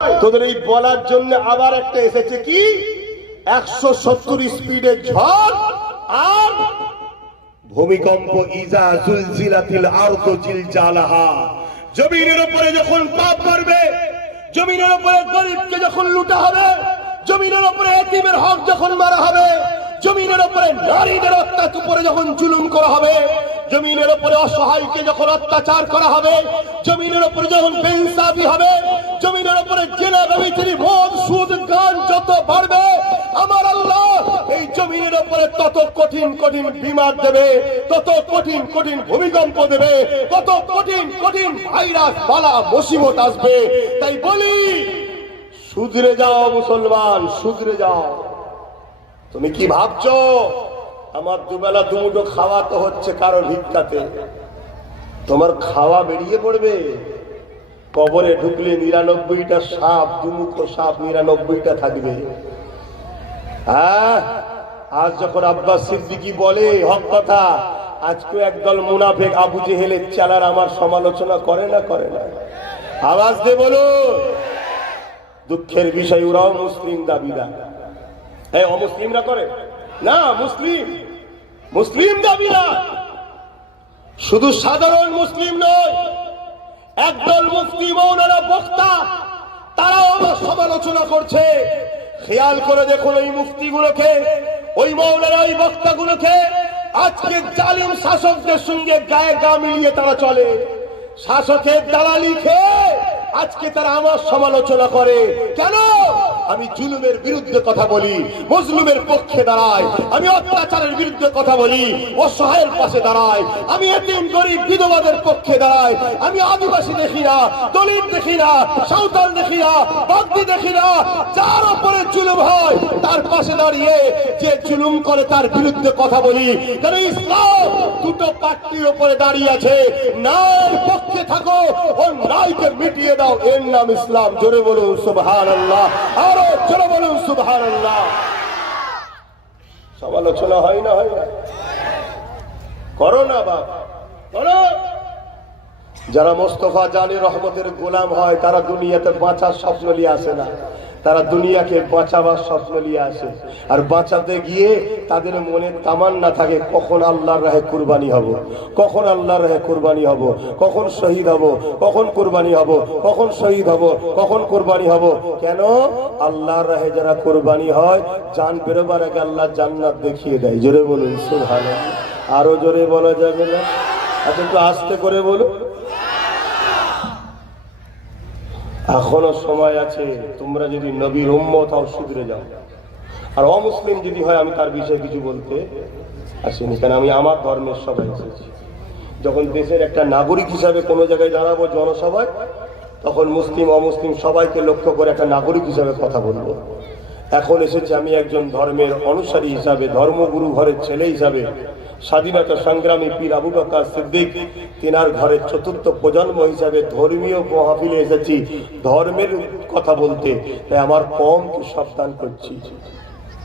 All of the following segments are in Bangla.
তোদের এই বলার জন্য আবার একটা এসেছে কি? একশো সত্তর স্পিডে ঝড় আর ভূমিকম্প ইজা জুলজিলাতিল আরদু জিলজালাহা। জমিনের উপরে যখন পাপ পড়বে জমিনের উপরে গরিবকে যখন লুটা হবে, জমিনের উপরে এতিমের হক যখন মারা হবে জমিনের উপরে নারীদের অত্যাচার উপরে যখন জুলুম করা হবে, জমিনের উপরে অসহায়কে যখন অত্যাচার করা হবে, জমিনের উপরে যখন বেইনসাফি হবে, জমিনের উপরে জেলা ব্যবচারী মদ সুদ, গান যত বাড়বে, আমার আল্লাহ এই জমিনের উপরে তত কঠিন কঠিন বিমার দেবে, তত কঠিন কঠিন ভূমিকম্প দেবে, তত কঠিন কঠিন ভাইরাস, বালা, মুসিবত আসবে। তাই বলি, সুধরে যাও মুসলমান, সুধরে যাও। তুমি কি ভাবছ? আমার দুবেলা দুমুটো খাওয়া তো হচ্ছে কারও ভিক্ষাতে। তোমার খাওয়া বেরিয়ে পড়বে। কবরে ঢুকলে নিরানব্বইটা সাপ দুমুখো সাপ নিরানব্বইটা থাকবে। হ্যাঁ? আজ যখন আব্বাস সিদ্দিকি বলে, হক কথা আজকে একদল মুনাফেক আবু জেহেলের চালার আমার সমালোচনা করে না করে না। আওয়াজ দে বলো দুঃখের বিষয়, ওরাও মুসলিম দাবিদার। এই অমুসলিমরা করে। না, মুসলিম। মুসলিম দাবিদার শুধু সাধারণ মুসলিম নয়, একদল মুসলিম ওনারা বক্তা, তারাও আমার সমালোচনা করছে। খেয়াল করে দেখুন ওই মুফতিগুলোকে, ওই মৌলারা ওই বক্তাগুলোকে। আজকে জালিম শাসকদের সঙ্গে গায়ে গা মিলিয়ে তারা চলে। শাসকের দালালি খেয়ে আজকে তারা আমার সমালোচনা করে। কেন? আমি জুলুমের বিরুদ্ধে কথা বলি, মজলুমের পক্ষে দাঁড়ায় আমি অত্যাচারের বিরুদ্ধে কথা বলি, অসহায়ের পাশে দাঁড়ায় আমি এতিম, গরিব, বিধবাদের পক্ষে দাঁড়ায় আমি আদিবাসী দেখি না, দলিত দেখি না সাঁওতাল দেখি না বাগদি দেখি না যার উপরে জুলুম হয়, তার পাশে দাঁড়িয়ে যে জুলুম করে তার বিরুদ্ধে কথা বলি। কারণ ইসলাম দুটো পার্টির উপরে দাঁড়িয়ে আছে। ন্যায়ের পক্ষে থাকো ও ন্যায়কে মিটিয়ে দাও। এর নাম ইসলাম। জোরে বলুন সুবহান আরও জোরে বলুন সুবহান আল্লাহ সমালোচনা হয় না হয় না? করো না বাপ। করো। যারা মোস্তফা জালি রহমতের গোলাম হয়, তারা দুনিয়াতে বাঁচার স্বপ্ন নিয়ে আসে না। তারা দুনিয়াকে বাঁচাবার স্বপ্ন নিয়ে আসে। আর বাঁচাতে গিয়ে তাদের মনে তামান্না থাকে, কখন আল্লাহর রাহে কুরবানি হব, কখন আল্লাহর রাহে কুরবানি হব, কখন শহীদ হব, কখন কুরবানি হব, কখন শহীদ হব, কখন কুরবানি হব। কেন? আল্লাহর রাহে যারা কুরবানি হয়, জান বেরোবার আগে আল্লাহ জান্নাত দেখিয়ে দেয়। জোরে বলুন, সুবহানাল্লাহ। আরও জোরে বলা যাবে না? আচ্ছা একটু আস্তে করে বলুন। এখনও সময় আছে, তোমরা যদি নবীর উম্মত হও শুধরে যাও। আর অমুসলিম যদি হয়, আমি তার বিষয়ে কিছু বলতে আসিনি, কারণ আমি আমার ধর্মের সবাই এসেছি। যখন দেশের একটা নাগরিক হিসাবে কোনো জায়গায় দাঁড়াবো জনসভায়, তখন মুসলিম, অমুসলিম সবাইকে লক্ষ্য করে একটা নাগরিক হিসাবে কথা বলব। এখন এসেছে আমি একজন ধর্মের অনুসারী হিসাবে, ধর্মগুরু ঘরের ছেলে হিসাবে। স্বাধীনতা সংগ্রামী পীর আবু বকর সিদ্দিক, তিনার ঘরের চতুর্থ প্রজন্ম হিসাবে ধর্মীয় মহাফিলে এসেছি। ধর্মের কথা বলতে, তাই আমার কমকে সাবধান করছি।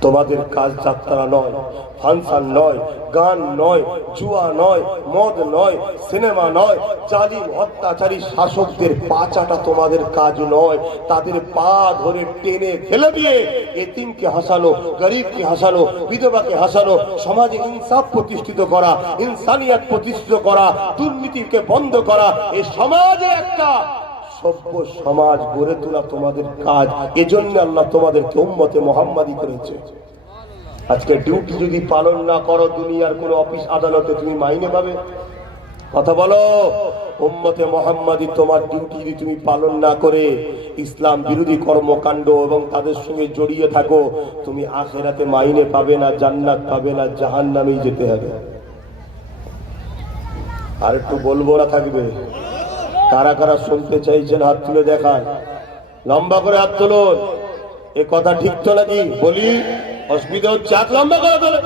তোমাদের কাজ যাত্রা নয়, ফাংশন নয়, গান নয়, জুয়া নয়, মদ নয়, সিনেমা নয়, জালিম অত্যাচারী শাসকদের পাচাটা তোমাদের কাজ নয়। তাদের পা ধরে টেনে ফেলে দিয়ে এতিমকে হাসানো, গরিবকে হাসানো, বিধবাকে হাসানো, সমাজে ইনসাফ প্রতিষ্ঠিত করা, ইনসানিয়াত প্রতিষ্ঠিত করা, দুর্নীতিকে বন্ধ করা এই সমাজে একটা সভ্য সমাজ গড়ে তোলা তোমাদের কাজ। এজন্য আল্লাহ তোমাদেরকে উম্মতে মোহাম্মদী করেছে। আজকে ডিউটি যদি পালন না করো, দুনিয়ার কোন অফিস আদালতে তুমি মাইনে পাবে। কথা বলো, উম্মতে মোহাম্মদী তোমার ডিউটি যদি তুমি পালন না করে, ইসলাম বিরোধী কর্মকাণ্ড এবং তাদের সঙ্গে জড়িয়ে থাকো, তুমি আখেরাতে মাইনে পাবে না, জান্নাত পাবে না, জাহান্নামেই যেতে হবে। আর একটু বলব না থাকবে? কারা কারা শুনতে চাইছেন হাত তুলে দেখান লম্বা করে হাত তুলুন। এ কথা ঠিক তো নাকি? বলি, অসুবিধা হচ্ছে? হাত লম্বা করে তোলে।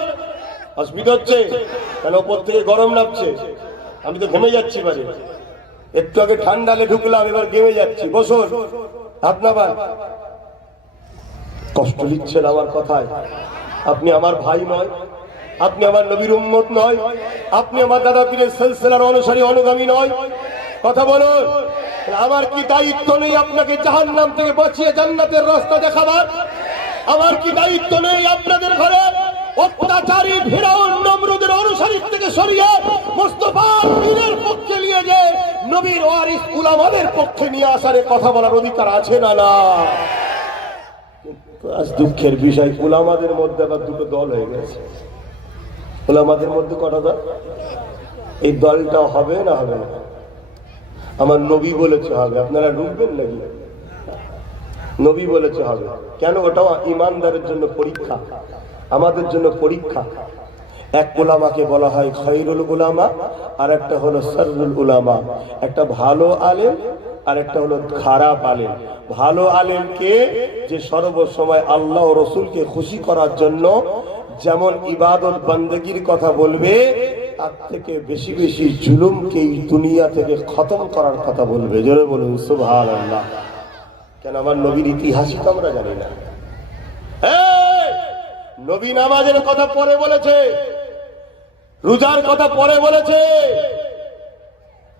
অসুবিধা হচ্ছে? কেন ওপর থেকে গরম লাগছে আমি তো ঘেমে যাচ্ছি বাড়ি একটু আগে ঠান্ডালে ঢুকলাম, এবার ঘেমে যাচ্ছি। বসুন, হাত নামান। কষ্ট দিচ্ছেন আমার কথায়। আপনি আমার ভাই নয়। আপনি আমার নবীর উম্মত নয়। আপনি আমার দাদা পীরের সিলসিলার অনুসারী, অনুগামী নয়। কথা বলুন। আমার কি দায়িত্ব নেই আপনাকে জাহান্নাম থেকে বাঁচিয়ে জান্নাতের রাস্তা দেখাবার? আমার কি দায়িত্ব নেই আপনাদের ঘরে অত্যাচারী ফেরাউন নমরুদের অনুসারী থেকে সরিয়ে মোস্তফা পীরের পক্ষে নিয়ে যে নবীর ওয়ারিস উলামাদের পক্ষে নিয়ে আসার কথা বলার অধিকার আছে না না? আজ দুঃখের বিষয়, উলামাদের মধ্যে আবার দুটো দল হয়ে গেছে। উলামাদের মধ্যে কটা দল? এই দলটা হবে না হবে না? আমার নবী বলেছে হবে। আপনারা ঢুকবেন নাকি? নবী বলেছে হবে। কেন? ওটাও ইমানদারের জন্য পরীক্ষা। আমাদের জন্য পরীক্ষা। এক উলামাকে বলা হয় খৈরুল উলামা আর একটা হলো সরুল উলামা। একটা ভালো আলেম আর একটা হলো খারাপ আলেম। ভালো আলেমকে যে সর্বসময় আল্লাহ রসুলকে খুশি করার জন্য যেমন ইবাদত বন্দেগীর কথা বলবে তার থেকে বেশি বেশি জুলুমকে এই দুনিয়া থেকে খতম করার কথা বলবে। জোরে বলুন সুভান আল্লাহ কেন আমার নবীর ইতিহাসই তো আমরা জানি না। নবী নামাজের কথা পরে বলেছে, রোজার কথা পরে বলেছে।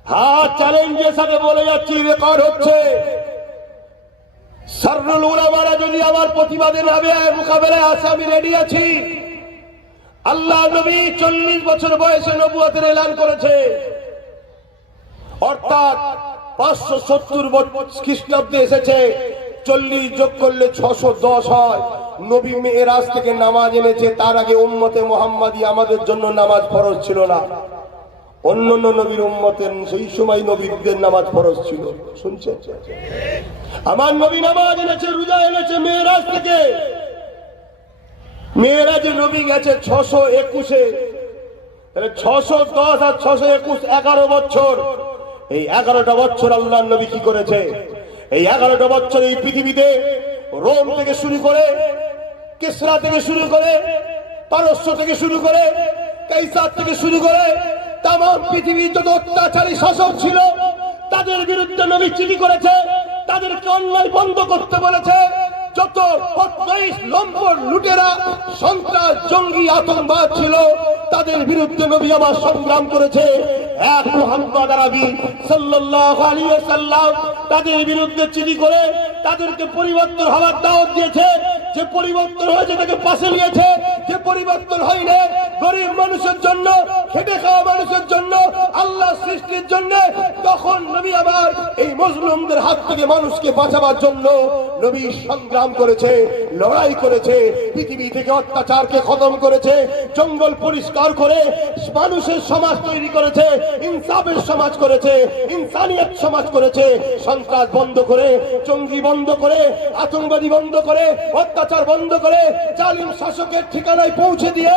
হাত চ্যালেঞ্জের সাথে বলে যাচ্ছি, রেকর্ড হচ্ছে। সারুল উলামারা যদি আমার প্রতিবাদে নামে মোকাবেলায় আসে, আমি রেডি আছি। আল্লাহ নবী চল্লিশ বছর বয়সে নবুয়াতের এলান করেছে। অর্থাৎ পাঁচশো সত্তর খ্রিস্টাব্দে এসেছে। চল্লিশ যোগ করলে ছশো দশ হয়। নবী মেয়েরাজ থেকে নামাজ এনেছে। তার আগে উম্মতে মোহাম্মদী আমাদের জন্য নামাজ ফরজ ছিল না। অন্য অন্য নবীর উম্মতের সেই সময় নবীদের নামাজ ফরজ ছিল। শুনছে আমার নবী নামাজ এনেছে, রোজা এনেছে মেয়েরাজ থেকে। মেয়েরা যে নবী গেছে ছশো একুশে ছশো দশ আর ছশো একুশ এগারো বছর। এই এগারোটা বছর আল্লাহ নবী কি করেছে? এই এগারোটা বছর এই পৃথিবীতে রোম থেকে শুরু করে, কেসরা থেকে শুরু করে, পারস্য থেকে শুরু করে, কাইসার থেকে শুরু করে তাম পৃথিবীর যত অত্যাচারী শাসক ছিল, তাদের বিরুদ্ধে নবী চিঠি করেছে, তাদেরকে অন্যায় বন্ধ করতে বলেছে। যত বদমাইশ লুটেরা, সন্ত্রাস, জঙ্গি, আতঙ্কবাদ ছিল, তাদের বিরুদ্ধে নবী আমার সংগ্রাম করেছে। এক মোহাম্মদ আরবি সাল্লাল্লাহু আলাইহি ওয়াসাল্লাম তাদের বিরুদ্ধে চিঠি করে তাদেরকে পরিবর্তন হওয়ার দাওয়াত দিয়েছে। যে পরিবর্তন হয়েছে তাকে পাশে নিয়েছে। পরিবর্তন হয়নি। গরিব মানুষের জন্য, খেটে খাওয়া মানুষের জন্য, আল্লাহ সৃষ্টির জন্য, তখন নবী আবার এই মজলুমদের হাত থেকে মানুষকে বাঁচাবার জন্য নবী সংগ্রাম করেছে, লড়াই করেছে, পৃথিবী থেকে অত্যাচারকে খতম করেছে, জঙ্গল পরিষ্কার করে মানুষের সমাজ তৈরি করেছে, ইনসাফের সমাজ করেছে, ইনসানিয়ত সমাজ করেছে, সন্ত্রাস বন্ধ করে, জঙ্গি বন্ধ করে, আতঙ্কবাদী বন্ধ করে, অত্যাচার বন্ধ করে, জালিম শাসকের ঠিকানায় পৌঁছে দিয়ে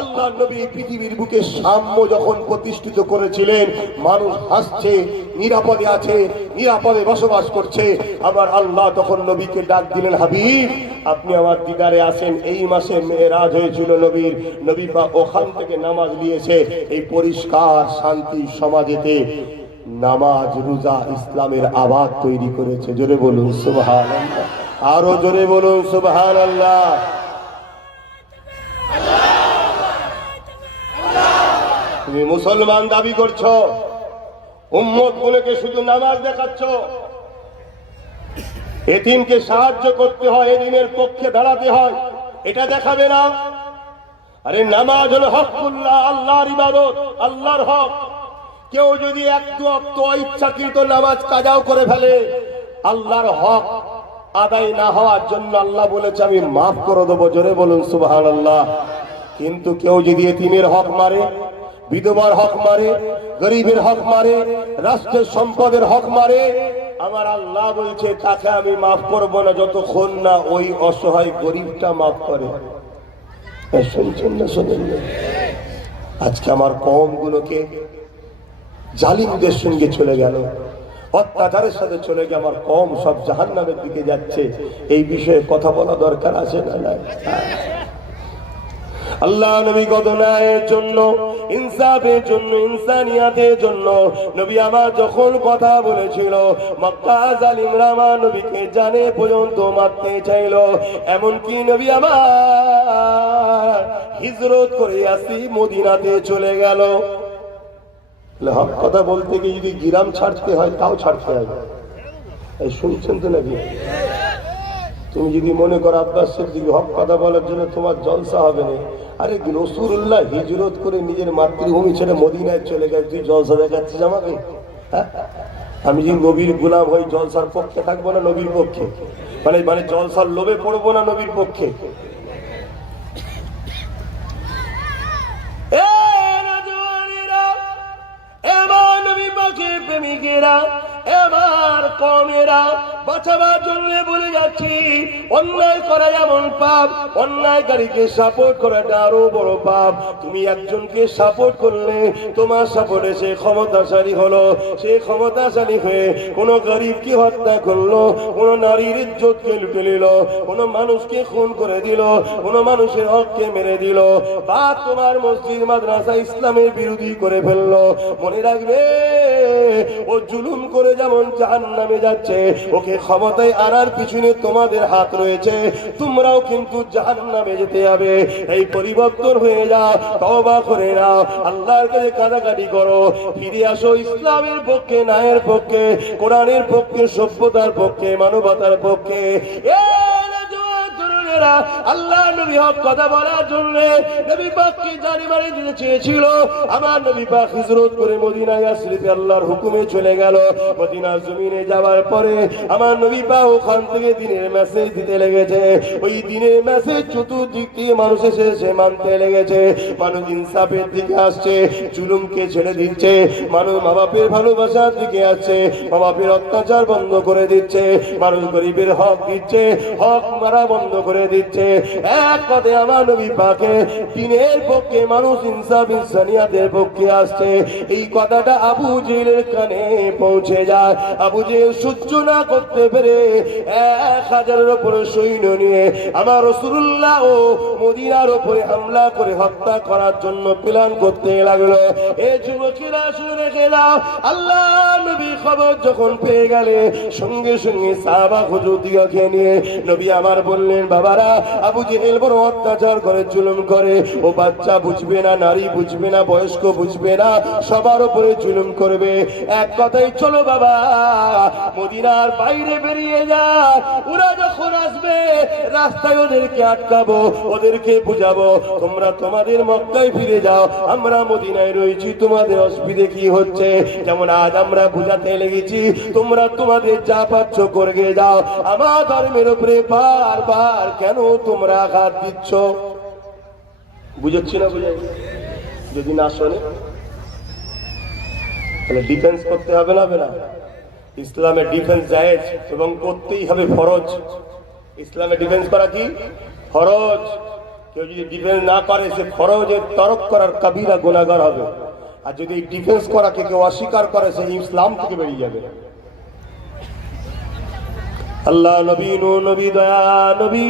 আল্লাহ নবী পৃথিবীর বুকে সাম্য যখন প্রতিষ্ঠিত করেছিলেন, মানুষ হাসছে, নিরাপদে আছে, নিরাপদে বসবাস করছে। আবার আল্লাহ তখন নবীকে ডাক দিলেন, হাবিব, আপনি আমার দিদারে আসেন। এই মাসে মেয়েরাজ হয়েছিল নবীর। নবী বা ওখান থেকে নামাজ দিয়েছে এই পরিষ্কার শান্তি সমাজেতে নামাজ, রোজা, ইসলামের আবাদ তৈরি করেছে। জোরে বলুন সুবহান আরও জোরে বলুন সুবহান আল্লাহ তুমি মুসলমান দাবি করছ। উম্মত গুলোকে শুধু নামাজ দেখাচ্ছ। এতিমকে সাহায্য করতে হয় এদিনের পক্ষে দাঁড়াতে হয়। এটা দেখাবে না। আরে নামাজ হলো হকুল্লাহ আল্লাহর ইবাদত, আল্লাহর হক। কেউ যদি একটু অক্ত ইচ্ছাকৃত নামাজ কাজাও করে ফেলে, আল্লাহর হক আদায় না হওয়ার জন্য আল্লাহ বলেছে, আমি মাফ করে দেবো, জোরে বলুন সুবাহান আল্লাহ কিন্তু কেউ যদি এতিমের হক মারে বিধবার হক মারে, গরিবের হক মারে, রাষ্ট্রের সম্পদের হক মারে। আমার আল্লাহ বলছে, তাকে আমি মাফ করব না যতক্ষণ না, ওই অসহায় গরিবটা মাফ করে। শুনছেন না, শোনেন? আজকে আমার কম গুলোকে জালিমদের সঙ্গে চলে গেল। অত্যাচারের সাথে চলে গিয়ে আমার কম সব জাহান্নামের দিকে যাচ্ছে। এই বিষয়ে কথা বলা দরকার আছে না আল্লাহ নবী গত ন্যায়ের জন্য ইনসাফের জন্য, ইনসানিয়াতের জন্য নবী আমার যখন কথা বলেছিল, মক্কা জালিমরা আমার নবীকে জানে পর্যন্ত মারতে চাইল। এমনকি নবী আমার হিজরত করে আসি মদিনাতে চলে গেল। হক কথা বলতে গিয়ে যদি গিরাম ছাড়তে হয়, তাও ছাড়তে এই শুনছেন তো নাকি তুমি যদি মনে করো আব্বাস সিদ্দিক হক কথা বলার জন্য তোমার জলসা হবে না, আরে রসুল্লাহ হিজরত করে নিজের মাতৃভূমি ছেড়ে মদিনায় চলে গেছে তুই জলসা দেখাচ্ছিস আমাকে? হ্যাঁ? আমি যদি নবীর গুলাম হই, জলসার পক্ষে থাকব না নবীর পক্ষে? মানে মানে জলসার লোভে পড়ব না নবীর পক্ষে? প্রেমিকেরা এবার কমেরা বাঁচাবার জন্য বলে যাচ্ছি, অন্যায় করা যেমন পাপ, অন্যায়কারীকে সাপোর্ট করাটা আরও বড় পাপ। তুমি একজনকে সাপোর্ট করলে, তোমার সাপোর্টে সে ক্ষমতাশালী হলো। সে ক্ষমতাশালী হয়ে কোন গরিবকে হত্যা করল, কোন নারীর ইজ্জতকে লুটে নিল, কোন মানুষকে খুন করে দিল, কোন মানুষের হককে মেরে দিল। বা তোমার মসজিদ, মাদ্রাসা, ইসলামের বিরোধী করে ফেলল। মনে রাখবে? ও জুলুম করে যেমন জাহান নামে যাচ্ছে, ওকে ক্ষমতায় আনার পিছনে তোমাদের হাত রয়েছে। তোমরাও কিন্তু জাহান নামে যেতে হবে। এই পরিবর্তন হয়ে যাও তবা করে নাও। আল্লাহর কাছে কাটাকাটি করো। ফিরে আসো ইসলামের পক্ষে নায়ের পক্ষে, কোরআনের পক্ষে, সভ্যতার পক্ষে, মানবতার পক্ষে। এ তরুণেরা, আল্লাহ নবী হক কথা বলার জন্য নবী পাককে জানি মারি দিতে চেয়েছিল? আমার নবী পাক হিজরত করে মদিনায় আল্লাহর হুকুমে চলে গেল। মদিনার জমিনে যাওয়ার পরে আমার নবী পাক ওখান থেকে দিনের মেসেজ দিতে লেগেছে। ওই দিনের মেসেজ চতুর্দিক দিয়ে মানুষ এসে সে মানতে লেগেছে। মানুষ ইনসাফের দিকে আসছে ছেড়ে দিচ্ছে। মানুষ মা বাপের ভালোবাসার দিকে আসছে মা বাপের অত্যাচার বন্ধ করে দিচ্ছে। মানুষ গরিবের হক দিচ্ছে হক মারা বন্ধ করে দিচ্ছে। এক পদে আমার নবী পাকে দিনের পক্ষে মানুষ ইনসাফ, ইনসানিয়াতের পক্ষে আসছে। এই কথাটা আবু জেলের কানে পৌঁছে যায়। আবু জেল সহ্য না করতে পেরে এক হাজারের উপরে সৈন্য নিয়ে আমার রসুল্লাহ ও মদিনার উপরে হামলা করে হত্যা করার জন্য প্ল্যান করতে লাগল। এ যুবকেরা শুনে গেলাম আল্লাহ নবী খবর যখন পেয়ে গেলে সঙ্গে সঙ্গে সাহাবা হুজুর দিগকে নিয়ে নবী আমার বললেন, বাবারা আবু জেহেল বড় অত্যাচার করে, জুলুম করে। ও বাচ্চা বুঝবে না, নারী বুঝবে না, বয়স্ক বুঝবে না, সবার উপরে জুলুম করবে। এক কথাই চলো বাবা, মদিনার বাইরে বেরিয়ে যা ওরা যখন আসবে, রাস্তায় ওদেরকে আটকাবো, ওদেরকে বুঝাবো, তোমরা তোমাদের মক্কায় ফিরে যাও, আমরা মদিনায় রয়েছি, তোমাদের অসুবিধে কি হচ্ছে? যেমন আজ আমরা বুঝাতে লেগেছি, তোমরা তোমাদের যা পাচ্ছ করে যাও। আমার ধর্মের উপরে বারবার কেন তোমরা আঘাত দিচ্ছ? বুঝাচ্ছি না বুঝাই? যদি না শোনে? তাহলে ডিফেন্স করতে হবে না হবে না ডিফেন্স জায়েজ এবং করতেই হবে ফরজ। ইসলামে ডিফেন্স করা কি? ফরজ। কেউ যদি ডিফেন্স না করে, সে ফরজের তরক করার কাবিরা গুণাগার হবে। আর যদি ডিফেন্স করাকে কেউ অস্বীকার করে, সে ইসলাম থেকে বেরিয়ে যাবে। আল্লাহ নবী, নূর নবী, দয়া নবী,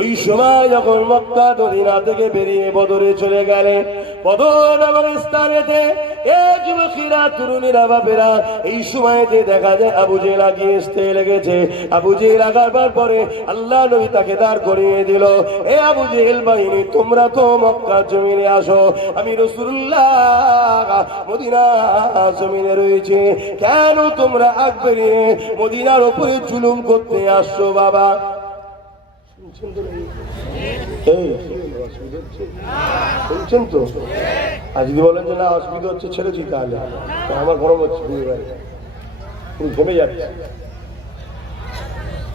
ওই সময় যখন মক্কা মদিনা থেকে বেরিয়ে বদরে চলে গেলে বদর নামক স্থানেতে দেখা যায় লেগেছে। আবু পরে আল্লাহ নবী তাকে দাঁড় করিয়ে দিল, এ আবু জেল বাহিনী, তোমরা তো মক্কা জমিনে আসো, আমি রসুল্লাহ জমিনে রয়েছে। কেন তোমরা আগ মদিনার উপরে জুলুম করতে আসছো বাবা? শুনছেন তো আর যদি বলেন যে না, অসুবিধা হচ্ছে, ছেড়েছি তাহলে। আমার গরম হচ্ছে তুমি ঘেমে যাচ্ছে।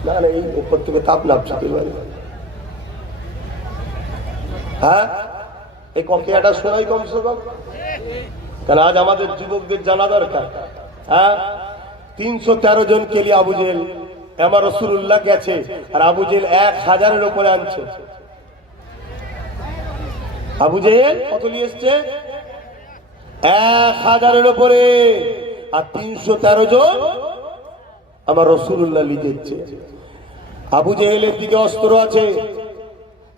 না না, এই উপর থেকে তাপ নামছে হ্যাঁ? এই কপিয়াটা শোনাই কমসে কম। কারণ আজ আমাদের যুবকদের জানা দরকার হ্যাঁ? তিনশো তেরো জন কেলি আবু জেল আমার রসুল্লাহ গেছে আর আবু জেল এক হাজারের উপরে আনছে। আবু জেল কত নিয়ে এসছে? এক হাজারের উপরে। আর তিনশো তেরো জন আমার রসুল্লাহ লিখেছে আবু জেহেলের দিকে অস্ত্র আছে,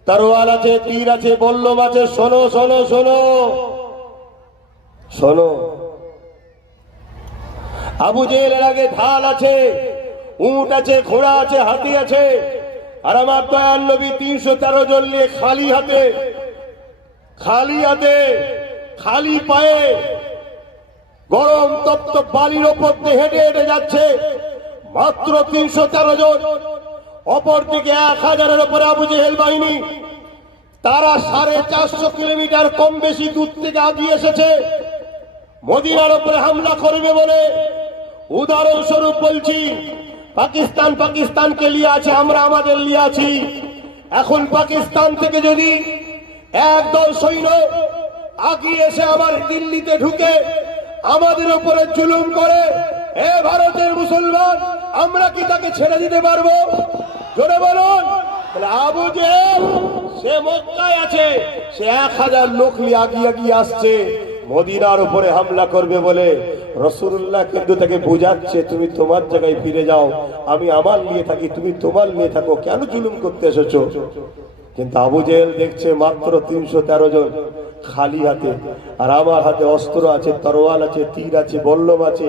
তারোয়াল আছে, তীর আছে, বল্লম আছে, শোনো শোনো শোনো। শোনো। আবু জেহেলের আগে ঢাল আছে, উট আছে, ঘোড়া আছে, হাতি আছে, আর আমার দয়াল নবী তিনশো তেরো জন নিয়ে খালি হাতে খালি হাতে, খালি পায়ে গরম তপ্ত বালির ওপর দিয়ে হেঁটে হেঁটে যাচ্ছে মাত্র তিনশো তেরো জন। অপরদিকে এক হাজারের উপরে আবু জেহেল বাহিনী, তারা সাড়ে চারশো কিলোমিটার কম বেশি দূর থেকে আগিয়ে এসেছে। মদিনার উপরে হামলা করবে বলে উদাহরণস্বরূপ বলছি, পাকিস্তান পাকিস্তানকে লিয়ে আছে, আমরা আমাদের লিয়ে আছি। এখন পাকিস্তান থেকে যদি একদল সৈন্য আগিয়ে এসে আমার দিল্লিতে ঢুকে আমাদের উপরে জুলুম করে, এ ভারতের মুসলমান, আমরা কি তাকে ছেড়ে দিতে পারব? জোরে বলুন। আবু জেহেল, সে মক্কায় আছে, সে এক হাজার লোক নিয়ে আগিয়ে আগিয়ে আসছে। মদিনার উপরে হামলা করবে বলে রসুল্লাহ কিন্তু তাকে বোঝাচ্ছে, তুমি তোমার জায়গায় ফিরে যাও। আমি আমার নিয়ে থাকি, তুমি তোমার নিয়ে থাকো। কেন জুলুম করতে এসেছ? কিন্তু আবু জেহেল দেখছে মাত্র তিনশো তেরো জন খালি হাতে। আর আমার হাতে অস্ত্র আছে, তরোয়াল আছে, তীর আছে বল্লভ আছে,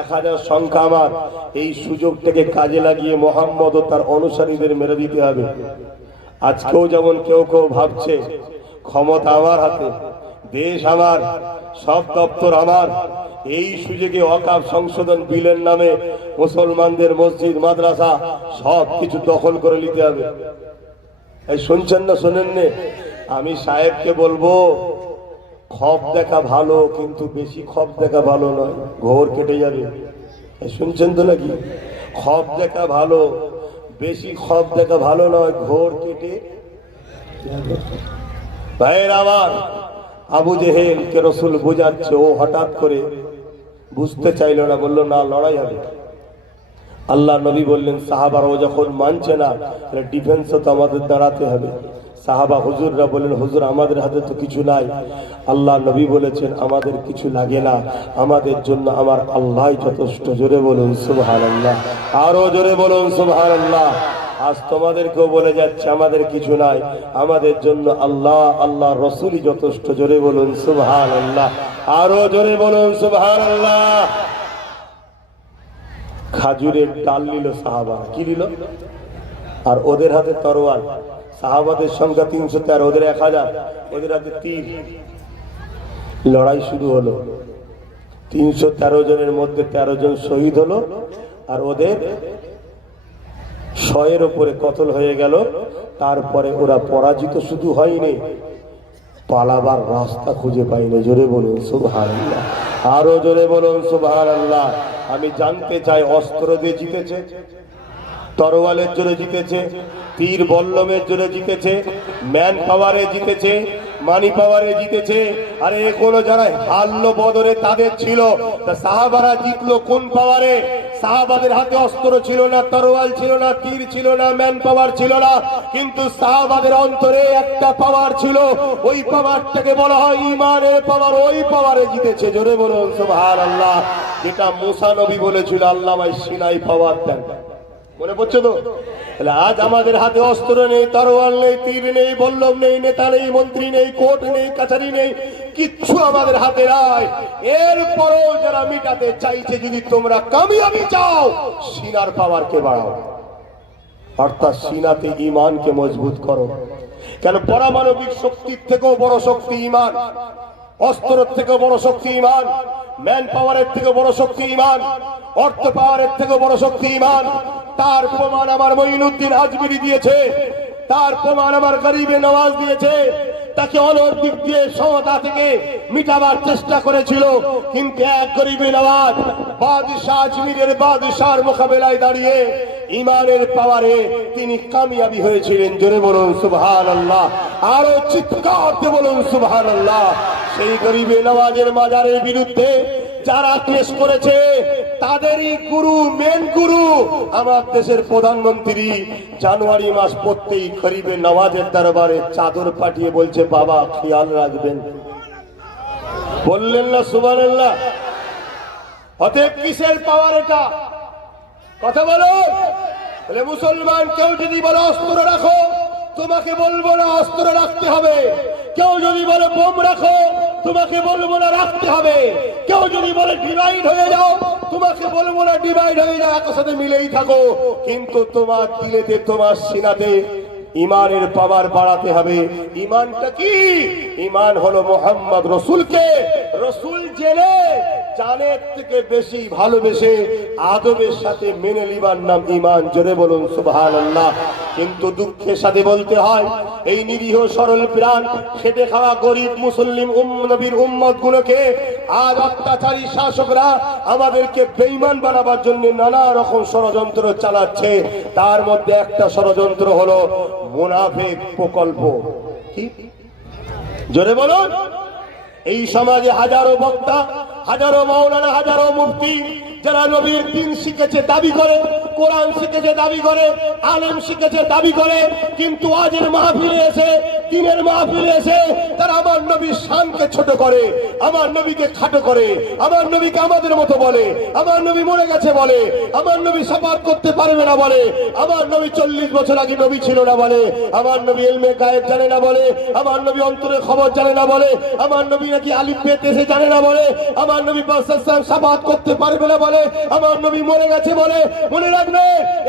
এক হাজার সংখ্যা আমার। এই সুযোগটাকে কাজে লাগিয়ে মোহাম্মদ ও তার অনুসারীদের মেরে দিতে হবে। আজকেও যেমন কেউ কেউ ভাবছে, ক্ষমতা আমার হাতে। দেশ আমার, সব দপ্তর আমার। এই সুযোগে অকাপ সংশোধন বিলের নামে মুসলমানদের মসজিদ, মাদ্রাসা, সব কিছু দখল করে নিতে হবে। এই শুনছেন না, শোনেন নে? আমি সাহেবকে বলব, খপ দেখা ভালো, কিন্তু বেশি খপ দেখা ভালো নয়, ঘোর কেটে যাবে। শুনছেন তো নাকি? খপ দেখা ভালো, বেশি খপ দেখা ভালো নয়, ঘোর কেটে। ভাইয়ের আমার আবু জেহেল কে রসুল বোঝাচ্ছে, ও হঠাৎ করে বুঝতে চাইলো না, বলল, না, লড়াই হবে। আল্লাহ নবী বললেন, সাহাবার ও যখন মানছে না, তাহলে ডিফেন্সও তো আমাদের দাঁড়াতে হবে। সাহাবা হুজুররা বললেন, হুজুর, আমাদের হাতে তো কিছু নাই। আল্লাহ নবী বলেছেন, আমাদের কিছু লাগে না। আমাদের জন্য আমার আল্লাহ যথেষ্ট। জোরে বলুন সুবহান আল্লাহ আরও জোরে বলুন সুবহান আল্লাহ আজ তোমাদেরকেও বলে যাচ্ছে, আমাদের কিছু নাই। আমাদের জন্য আল্লাহ আল্লাহ রসুলই যথেষ্ট। জোরে বলুন সুবহান আল্লাহ আরও জোরে বলুন সুবহান আল্লাহ খাজুরের ডাল নিল সাহাবা। কি দিল আর ওদের হাতে তরোয়াল। সাহাবাদের সংখ্যা তিনশো তেরো ওদের এক হাজার। ওদের হাতে তীর লড়াই শুরু হলো। তিনশো তেরো জনের মধ্যে তেরো জন শহীদ হলো। আর ওদের শয়ের ওপরে কতল হয়ে গেল, তারপরে ওরা পরাজিত শুধু হয়নি। পালাবার রাস্তা খুঁজে পাইনি, জোরে বলুন আল্লাহ আরও জোরে বলুন সুবহান আল্লাহ আমি জানতে চাই, অস্ত্র দিয়ে জিতেছে, তরোয়ালের জোরে জিতেছে, তীর বল্লমের জোরে জিতেছে ম্যান পাওয়ারে জিতেছে মানি পাওয়ারে জিতেছে। আরে, এগুলো যারা হারলো বদরে, তাদের ছিল। তা সাহাবারা জিতলো কোন পাওয়ারে সাহাবাদের হাতে অস্ত্র ছিল না, তরোয়াল ছিল না, তীর ছিল না ম্যান পাওয়ার ছিল না, কিন্তু সাহাবাদের অন্তরে একটা পাওয়ার ছিল। ওই পাওয়ারটাকে বলা হয় ইমানের পাওয়ার ওই পাওয়ারে জিতেছে। জোরে বলুন, সুবহানাল্লাহ। যেটা মুসা নবী বলেছিল আল্লাহ ভাই সিনাই পাওয়ার দেন। মনে পড়ছে তো? তাহলে আজ আমাদের হাতে অস্ত্র নেই, তরোয়াল নেই, তীর নেই, বল্লভ নেই, নেতা নেই, মন্ত্রী নেই, কোর্ট নেই, কাছারি নেই কিচ্ছু আমাদের হাতে নাই। এরপরও যারা মিটাতে চাইছে, যদি তোমরা কামিয়াবি চাও, সিনার পাওয়ারকে বাড়াও। অর্থাৎ সিনাতে ইমানকে মজবুত করো। কেন পারমাণবিক শক্তির থেকেও বড় শক্তি ইমান অস্ত্রের থেকেও বড় শক্তি ইমান ম্যান পাওয়ারের থেকে বড় শক্তি ইমান অর্থ পাওয়ারের থেকে বড় শক্তি ইমান তার প্রমাণ আমার মঈনুদ্দিন আজমিরি দিয়েছে। তার প্রমাণ আমার গরিবে নওয়াজ দিয়েছে। তাকে অলর দিক দিয়ে সমতা থেকে মিটাবার চেষ্টা করেছিল, কিন্তু এক গরিবে নওয়াজ বাদশাহ আজমিরের বাদশাহর মোকাবেলায় দাঁড়িয়ে ইমানের পাওয়ারে তিনি কামিয়াবি হয়েছিলেন। জোরে বলুন সুবহান আল্লাহ আরও চিৎকার বলুন সুবহান আল্লাহ সেই গরিবে নওয়াজের মাজারের বিরুদ্ধে যারা কেস করেছে তাদেরই গুরু মেন গুরু আমার দেশের প্রধানমন্ত্রী জানুয়ারি মাস পড়তেই গরিবে নওয়াজের দরবারে চাদর পাঠিয়ে বলছে, বাবা, খেয়াল রাখবেন। বললেন না সুবান আল্লাহ অতএব কিসের পাওয়ার এটা? কথা বলো। বলে, মুসলমান, কেউ যদি বলে, অস্ত্র রাখো, তোমাকে বলব না, অস্ত্র রাখতে হবে। কেউ যদি বলে, বোম রাখো তোমাকে বলব না, রাখতে হবে। কেউ যদি বলে ডিভাইড হয়ে যাও, তোমাকে বলব না ডিভাইড হয়ে যাও একের সাথে মিলেই থাকো। কিন্তু তোমার দিলেতে তোমার সিনাতে ইমানের পাওয়ার বাড়াতে হবে। ইমানটা কি? ইমান হলো মোহাম্মদ রসুলকে। রসুল জেনে জানের থেকে বেশি ভালোবেসে আদবের সাথে মেনে লিবার নাম ইমান জোরে বলুন সুবহান আল্লাহ কিন্তু দুঃখের সাথে বলতে হয়, এই নিরীহ সরল প্রাণ, খেটে খাওয়া গরিব মুসলিম নবীর উম্মত গুলোকে আজ অত্যাচারী শাসকরা আমাদেরকে বেইমান বানাবার জন্য নানা রকম ষড়যন্ত্র চালাচ্ছে। তার মধ্যে একটা ষড়যন্ত্র হলো মুনাফেক প্রকল্প। কি? জোরে বলুন। এই সমাজে হাজারো বক্তা হাজারো মাওলানা, হাজারো মুফতি যারা নবীর দিন শিখেছে, দাবি করে, কোরআন শিখেছে, দাবি করে, আলেম শিখেছে, দাবি করে, কিন্তু আজের মাহফিলে এসে, দিনের মাহফিলে এসে, তারা আমার নবীর শানকে ছোট করে, আমার নবীকে খাটো করে, আমার নবীকে আমাদের মতো বলে, আমার নবী মরে গেছে বলে, আমার নবী সাপাত করতে পারবে না বলে, আমার নবী চল্লিশ বছর আগে নবী ছিল না বলে, আমার নবী এলমে গায়েব জানে না বলে, আমার নবী অন্তরের খবর জানে না বলে, আমার নবী নাকি আলিফ পেতে এসে জানে না বলে আমার নবী বাদশাহ সাবাত করতে পারবে না বলে, আমার নবী মরে গেছে বলে, মনে রাখবে,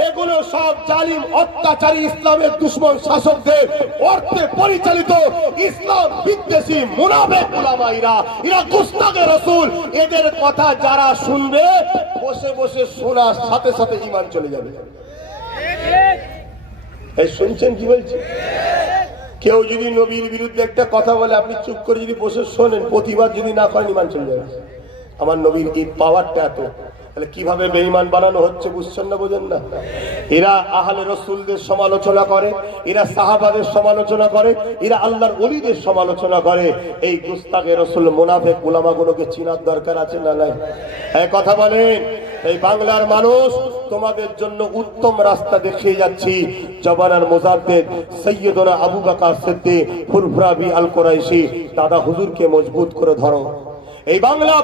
এগুলো সব জালিম, অত্যাচারী ইসলামের দুশ্মন শাসকদের অর্থে পরিচালিত ইসলাম বিদ্বেষী মুনাফেক উলামাইরা। এরা গুস্তাকে রসুল। এদের কথা যারা শুনবে, বসে বসে শোনার সাথে সাথে ইমান চলে যাবে। এই শুনছেন কি বলছি? কেউ যদি নবীর বিরুদ্ধে একটা কথা বলে, আপনি চুপ করে যদি বসে শোনেন, প্রতিবাদ যদি না করেন, ইমান চলে যাবে। আমার নবীর এই পাওয়ারটা এত। তাহলে কীভাবে বেঈমান বানানো হচ্ছে বুঝছেন না, বোঝেন না? এরা আহলে রসুলদের সমালোচনা করে, এরা সাহাবাদের সমালোচনা করে, এরা আল্লাহর অলিদের সমালোচনা করে। এই গুস্তাকে রসুল, মুনাফেক গুলামাগুলোকে চিনার দরকার আছে না নাই? হ্যাঁ কথা বলেন। এই বাংলার মানুষ, তোমাদের জন্য উত্তম রাস্তা দেখিয়ে যাচ্ছি। জবানার মোজাদ্দেদ সৈয়দনা আবু বাকার সিদ্দিক ফুরফুরাবি আল কোরাইশি। দাদা হুজুরকে মজবুত করে ধরো। এই বাংলা